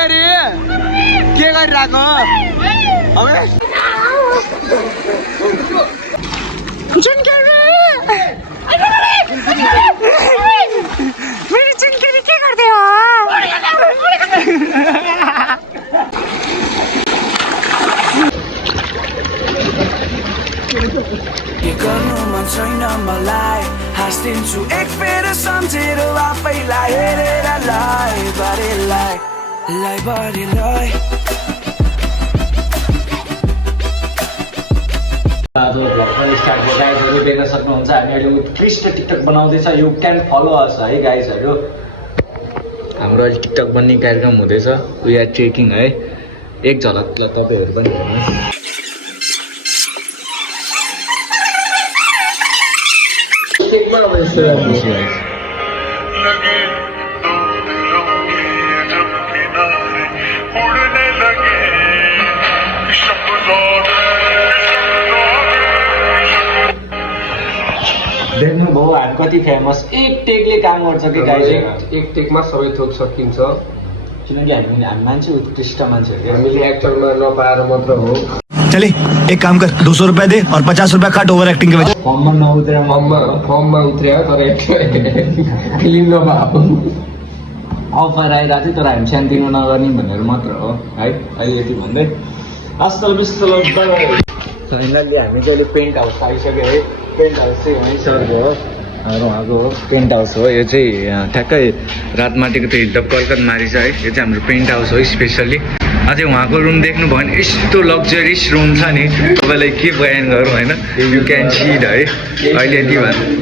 जुnkeri के गरिरहेको अबे जुnkeri मेरो जुnkeri के गर्दै हो के गर्नु मन छैन मलाई हाँस्दिन्छु एक फेर सम्झेर आफैलाई हेरेर लाई बारेलाई लाई बारेलाई आज भ्लग पनि स्टार्ट भयो गाइजहरू देख्न सक्नुहुन्छ हामी अहिले उत्कृष्ट टिकटक बनाउँदैछ यु क्यान फलो अस है गाइजहरू हाम्रो अहिले टिकटक बन्ने कार्यक्रम हुँदैछ वी आर चेकिङ है एक झलक तपाईँहरू पनि हेर्नुहोस् देख्नुभयो हामी कति फेमस एक टेकले काम गर्छ कि गाइज एक टेकमा सबै थोक सकिन्छ किनकि हामी मान्छे उत्कृष्ट मान्छेहरू हामीले एक्टरमा नपाएर मात्र हो चले एक काम कर 200 रुपया दे और 50 रुपया काट ओवर एक्टिंग के वजह फर्ममा नउत्रे फर्ममा उत्रियो तर फिल्म नभएको अफर आइरहेको थियो तर हामी सानोतिनो नगर्ने भनेर मात्र हो है अहिले यति भन्दै असल बिस्तल फाइनल्ली हामी चाहिँ अहिले पेन्ट हाउस आइसक्यो है पेन्ट हाउस चाहिँ वहीँ सर्को हो हाम्रो उहाँको हो पेन्ट हाउस हो यो चाहिँ ठ्याक्कै रातमाटीको त्यो हिल्टप कलकत्ता मारी छ है यो चाहिँ हाम्रो पेन्ट हाउस हो स्पेसल्ली अझै उहाँको रुम देख्नुभयो भने यस्तो लग्जरियस रुम छ नि तपाईँलाई के बयान गरौँ होइन यु क्यान सी इट है अहिले यति भन्नु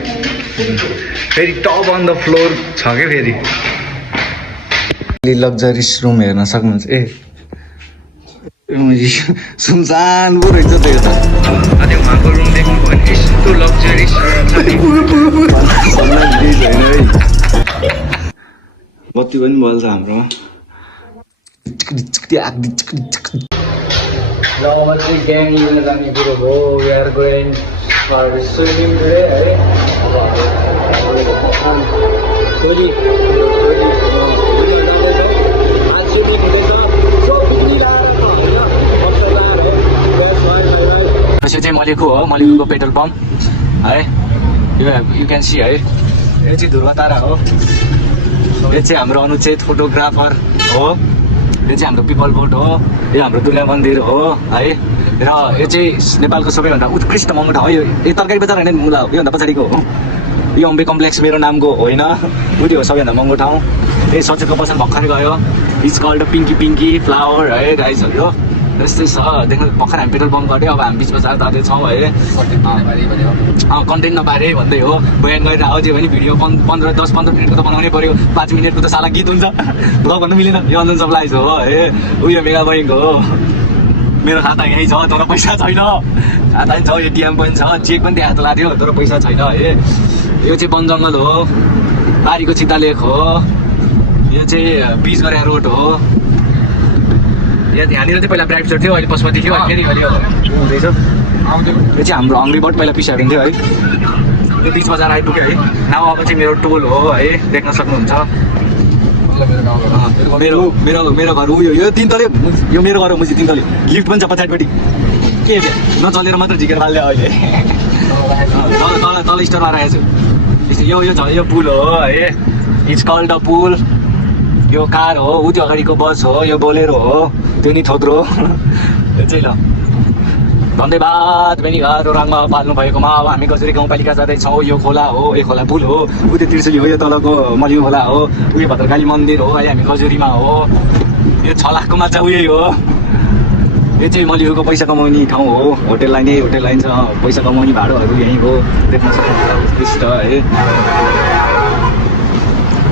फेरि टप अन द फ्लोर छ क्या फेरि लग्जरियस रुम हेर्न सक्नुहुन्छ ए सुनसान पो रहेछ त्यो त अझै उहाँको रुम देख्नुभयो भने यस्तो लग्जरियस रुम छ नि होइन है बत्ती पनि बल्छ हाम्रोमा ल अब चाहिँ ग्याङ लिएर जाने कुरो हो we are going for swimming today है यो चाहिँ malekhu हो malekhuको पेट्रोल पम्प है यु क्यान सी है यो चाहिँ ध्रुव तारा हो यो चाहिँ हाम्रो अनुचित फोटोग्राफर हो यो चाहिँ हाम्रो पिपल बोट हो यो हाम्रो दुर्गा मन्दिर हो है र यो चाहिँ नेपालको सबैभन्दा उत्कृष्ट महँगो ठाउँ हो यो तरकारी बजार होइन मुला हो योभन्दा पछाडिको हो यो अम्बे कम्प्लेक्स मेरो नामको होइन उयो हो सबैभन्दा महँगो ठाउँ यही सचेतको पसल भर्खरै गयो इट्स कल्ड पिङ्की फ्लावर है गाइजहरू यस्तै छ देख्नु भर्खर हामी पेट्रोल पम्प गऱ्यो अब हामी बिच बजार जाँदैछौँ है कन्टेन्ट नपारे भन्दै हो बयान गरेर अझै पनि भिडियो 10-15 मिनटको त बनाउनै पऱ्यो 5 मिनटको त साला गीत हुन्छ ब्लग भन्नु मिलेन यो अञ्जन सप्लाइज हो है उयो मेगा बैङ्क हो मेरो खाता यहीँ छ तर पैसा छैन खाता पनि छ एटिएम पनि छ चेक पनि त्यहाँ लाग्यो तर पैसा छैन है यो चाहिँ वन जङ्गल हो बारीको चिता लेक हो यो चाहिँ बिच गरे रोड हो यहाँनिर चाहिँ पहिला प्राइभेट थियो अहिले पशुपति थियो फेरि अहिले हुँदैछ यो चाहिँ हाम्रो हङ्ग्री बर्ड पहिला पिसाहरू हुन्थ्यो है यो बिच बजार आइपुग्यो है नाउ अब चाहिँ मेरो टोल हो है देख्न सक्नुहुन्छ मेरो मेरो मेरो घर उयो यो 3 तले यो मेरो घर हो मुजी 3 तले लिफ्ट पनि छ पछाडिपट्टि के नचलेर मात्र झिकेर फाल्दै अहिले तल स्टोरमा राखेको छु यो पुल हो है इट्स कल्ड द पुल यो कार हो ऊ त्यो अगाडिको बस हो यो बोलेरो हो त्यो नि थोत्रो यो चाहिँ ल धन्यवाद बेनी घर रङमा पाल्नु भएकोमा अब हामी कसरी गाउँपालिका जाँदैछौँ यो खोला हो यो खोला पुल हो ऊ त्यो त्रिशुली हो यो तलको मलियो खोला हो उयो भद्रकाली मन्दिर हो है हामी गजुरीमा हो यो 6 लाखको माछा उयो हो यो चाहिँ मलियोको पैसा कमाउने ठाउँ हो होटेल लाइन छ पैसा कमाउने भाडोहरू यहीँ हो देख्न सक्नुहुन्छ उत्कृष्ट है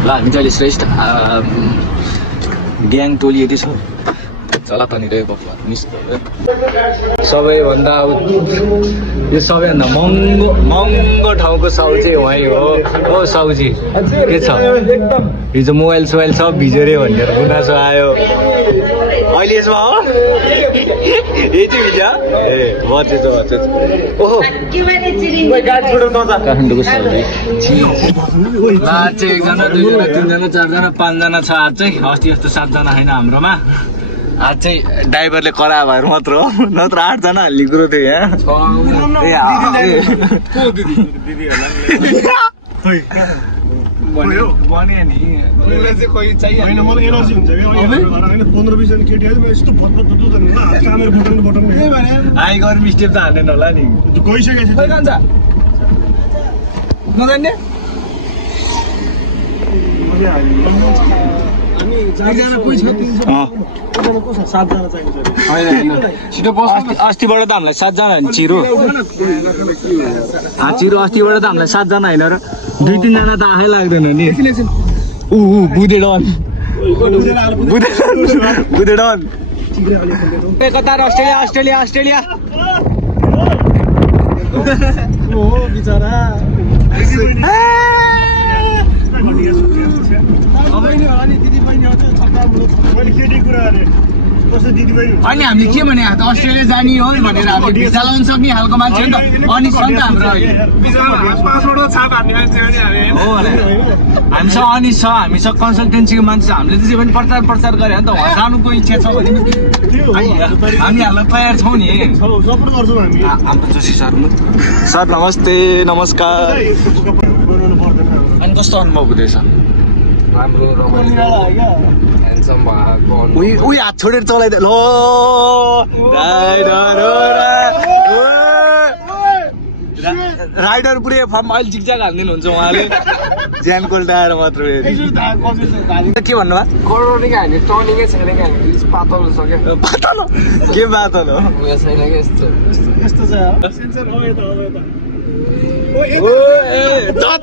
ल हामी चाहिँ अहिले श्रेष्ठ ग्याङ टोली यति छ चला तनिर सबैभन्दा यो सबैभन्दा महँगो ठाउँको साउ चाहिँ वहीँ हो ओ साउजी के छ हिजो मोबाइल सोबाइल सब भिजेर भनेर गुनासो आयो अहिले यसमा हो यही चाहिँ भिडियो ए बचेछ ओहो काठमाडौँको सब्जी आज चाहिँ 1 जना 2 जना 3 जना 4 जना 5 जना छ आज चाहिँ अस्ति जस्तो 7 जना छैन हाम्रोमा आज चाहिँ ड्राइभरले करा भएर मात्र हो नत्र 8 जना हाल्ने कुरो थियो यहाँ भने नि मलाई चाहिँ खोइ चाहियो हैन मलाई एलर्जी हुन्छ के हैन 15-20 जना केटी आयो म यस्तो भत्त दुध नि कामेर बटन के भने आइ गर्मी स्टेप त हाल्दैन होला नि गइसकेछ खै कान्छ नजान्ने हामी एकजना कोही छ 300 को छ 7 जना चाहिन्छ हैन छिटो बस अस्तिबाट त हामीलाई 7 जना नि चिरो चिरो अस्तिबाट त हामीलाई 7 जना हैन र 2-3 जना त आफै लाग्दैन नि बुदे डन कतार अस्ट्रेलिया ओ बिचारा अनि हामीले के भने अस्ट्रेलिया जाने हो भनेर हामीले भिजा लाउन सक्ने खालको मान्छे हो नि त अनि छ नि त हाम्रो हामीसँग अनि छ हामीसँग कन्सल्टेन्सीको मान्छे हामीले त्यसै पनि प्रचार गरे नि त जानुको इच्छा छ भने हामी हाल्न तयार छौँ नि हाम्रो जोशी सर नमस्ते नमस्कार अनि कस्तो अनुभव हुँदैछ उही हात छोडेर चलाइदियो ल राइडर पुरै फर्म अहिले जिगजाग हालिदिनुहुन्छ उहाँले ज्यान कोल्टाएर मात्र के भन्नुभयो पातलो के पातलो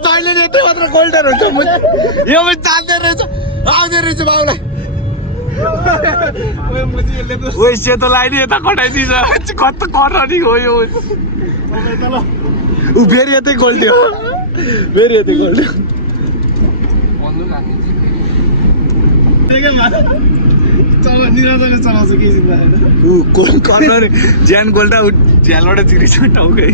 तैँले यति मात्र कोल्टर हुन्छ यो तान्दै रहेछ आउँदै रहेछ बाउलाई सेतो लाइने यता कटाइदिन्छ कस्तो करनी हो यो फेरि यतै कोल्ट्यो ज्यान कोल्टा झ्यालबाट चिरिछ टाउकै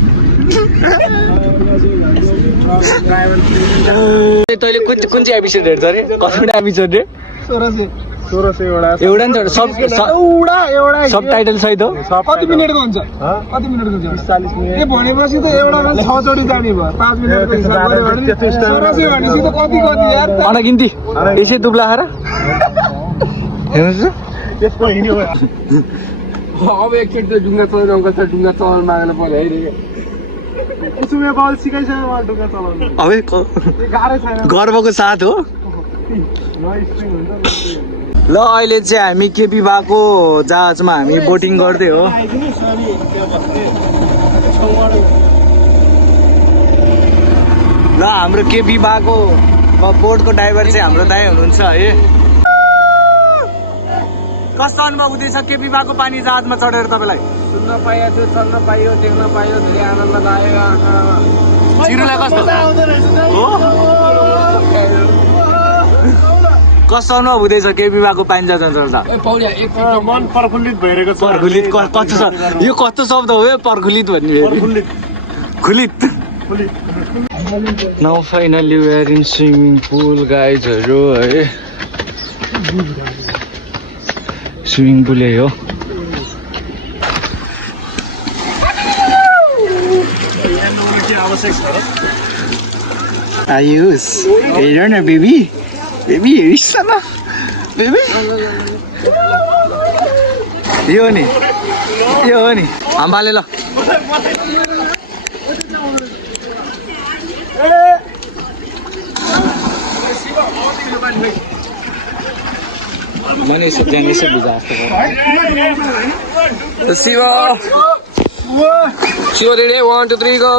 तैँले कुन चाहिँ एपिसोड हेर्छ अरे कतिवटा एपिसोड रे 1600 एउटा नि सब टाइटल सहित हो कति मिनेटको हुन्छ 40 मिनेट भनेपछि त एउटामा 6 चोटी जाने भयो 5 मिनेटको हिसाब गरे भने 1600 भनेपछि त कति यार अनगिन्ती यसै दुब्ला खाएर हेर्नुहोस् यसको हिँड्यो अब एकचोटि त ढुङ्गा चलाउन माग्न पर्यो है उसुमे बल सिकाइसक्यो मलाई ढुङ्गा चलाउनु अबे गाह्रो छैन गर्वको साथ हो ल अहिले चाहिँ हामी केपी बाको जहाजमा हामी बोटिङ गर्दै हो ल हाम्रो केपी बाको बोटको ड्राइभर चाहिँ हाम्रो दाइ हुनुहुन्छ है कस्तो अनुभव हुँदैछ केपी बाको पानी जहाजमा चढेर तपाईँलाई सुन्न पाइएको थियो चल्न पाइयो देख्न पाइयो धेरै आनन्द लाग्यो चिरुलाई कस्तो कस्तो अनुभव हुँदैछ केपी बाको पानी जहाजमा चढ्दा मन प्रफुल्लित भइरहेको छ प्रफुल्लित कस्तो छ यो कस्तो शब्द हो प्रफुल्लित भन्ने खुलित now finally we are in swimming pool गाइजहरू है स्विमिङ पुल हो आयुष हेर न बेबी हेरिस् न बेबी यो हो नि हाम्बाले ल मैंने इसे जाने से बुझा तो शिवा रेडी 1 2 3 go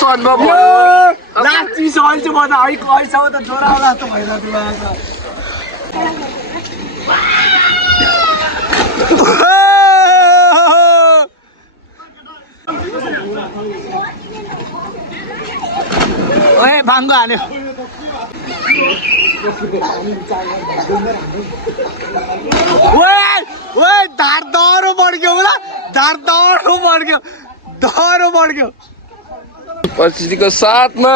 son बाबु लास्टी सन चाहिँ म त है कैसा त छोरा होला जस्तो भइरहेको ओए भाङ्गो हाल्यो ओए ओए धार दह्रो बढ्क्यो होला धार दह्रो बढ्क्यो परिस्थितिको साथमा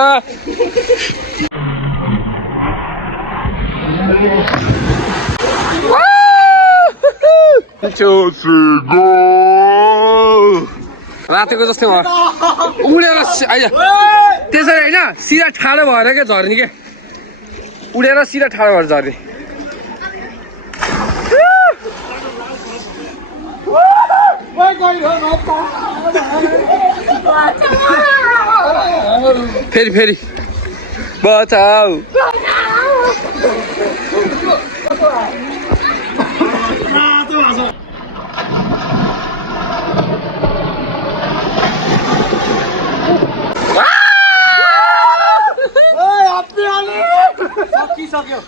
रातिको जस्तै भयो उडेर आइज त्यसरी होइन सिधा ठाडो भएर क्या झर्ने के उडेर सिधा ठाडो भएर झर्ने फेरि बचाऊ सक्यो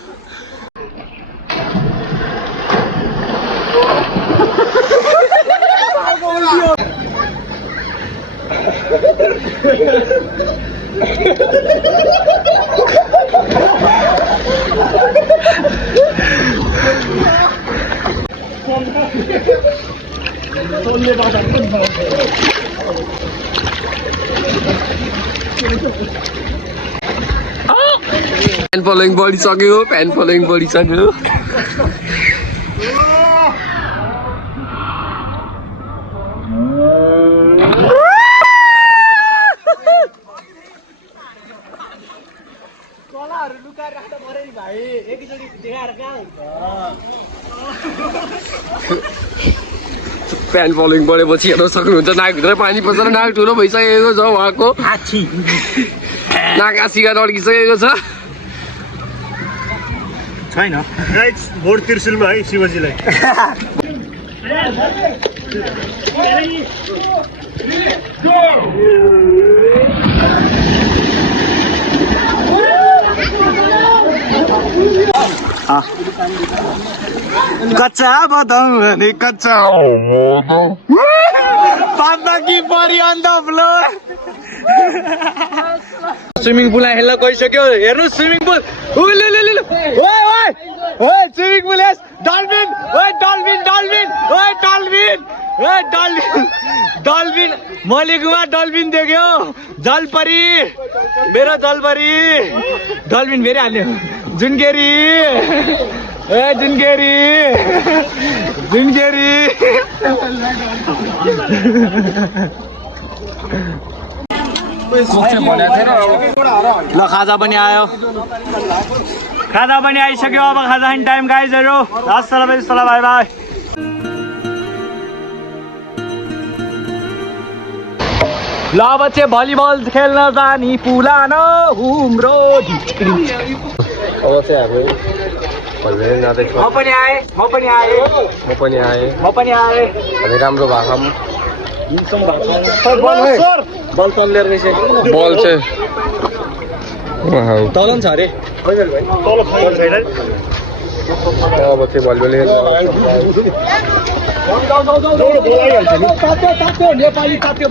फ्यान फलोइङ बढिसक्यो फ्यान फलोइङ बढिसक्यो फ्यान फलोइङ बढेपछि हेर्न सक्नुहुन्छ नाकभित्र पानी पसेर नाक ठुलो भइसकेको छ उहाँको नाक आँसीका अड्किसकेको छ छैन भोट त्रिशुलमा है शिवजीलाई कच्चा बदाम भने कच्चा पापा परी on the floor swimming pool हेर्न गइसक्यो हेर्नु स्विमिङ पुल स्विमिङ पुल यस डल्फिन डल्फिन मलेखुमा डल्फिन देख्यो जलपरी मेरो जलपरी डल्फिन फेरि हाल्यो जुनकेरी जुनकेरी ल खाजा पनि आयो खाजा पनि आइसक्यो अब खाजा खाने टाइम गाइजहरू अस्सलाम बाई बाई ल अब चाहिँ भलिबल खेल्न जाने पुलानो हुम्रो अब चाहिँ हामी भलिबल जाँदैछौँ म पनि आएँ हामी राम्रो भएको बल तल्लेर बल चाहिँ तल छ अरे अब चाहिँ भलिबल नेपाली तात्यो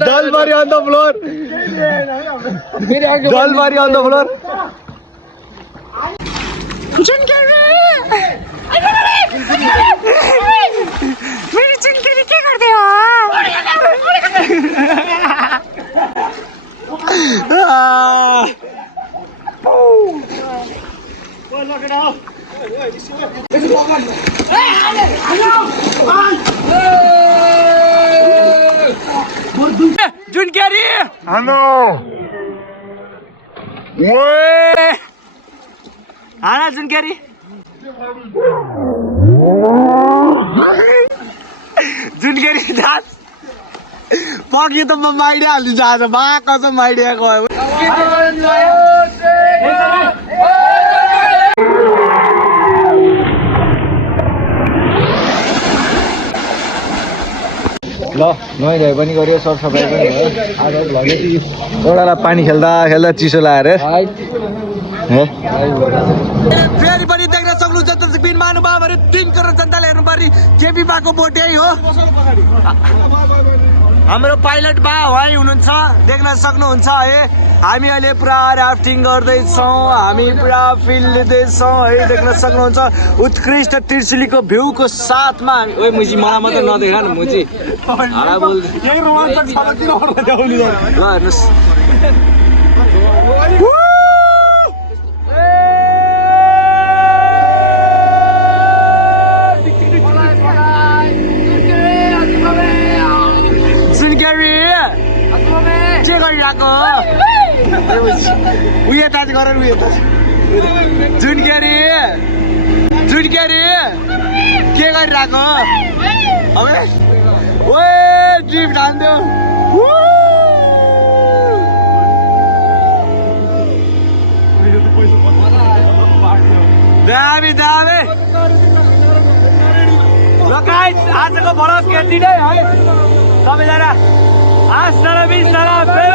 Dalbari on the floor. Dalbari on the floor. मेरी जुनकेरी के करते हो जुनकेरी Ana junkeri. जुनकेरी दास पक्यो त म माइडिया हाल्नु चाहन्छ बा कसम माइडिया गयो ल नुहाइधुवाइ पनि गऱ्यो सरसफाइ पनि भयो आज भ्लगै एउटालाई पानी खेल्दा खेल्दा चिसो लगाएर फेरि पनि देख्न सक्नुहुन्छ दर्शकबिन महानुभावहरू 3 करोड जनताले हेर्नु पर्ने केपी बाको बोट यही हो हाम्रो पाइलट बा उहाँ हुनुहुन्छ देख्न सक्नुहुन्छ है हामी अहिले पुरा राफ्टिङ गर्दैछौँ हामी पुरा फिल लिँदैछौँ है देख्न सक्नुहुन्छ उत्कृष्ट त्रिशुलीको भ्यूको साथमा हामी ओइ मुजी मलाई मात्रै नदेख न मुजी हाँडा बोल यही रोमाञ्चक छ किन गर्दै जाउनी ल हेर्नुस् के गरिरहेको उयो ताज गरेर उयो त जुनकेरी जुनकेरी के गरिरहेको अब ओए जिप ठान्थ्यो दामी दामी ल गाइस आजको भ्लग यति नै है सबैजना 20 20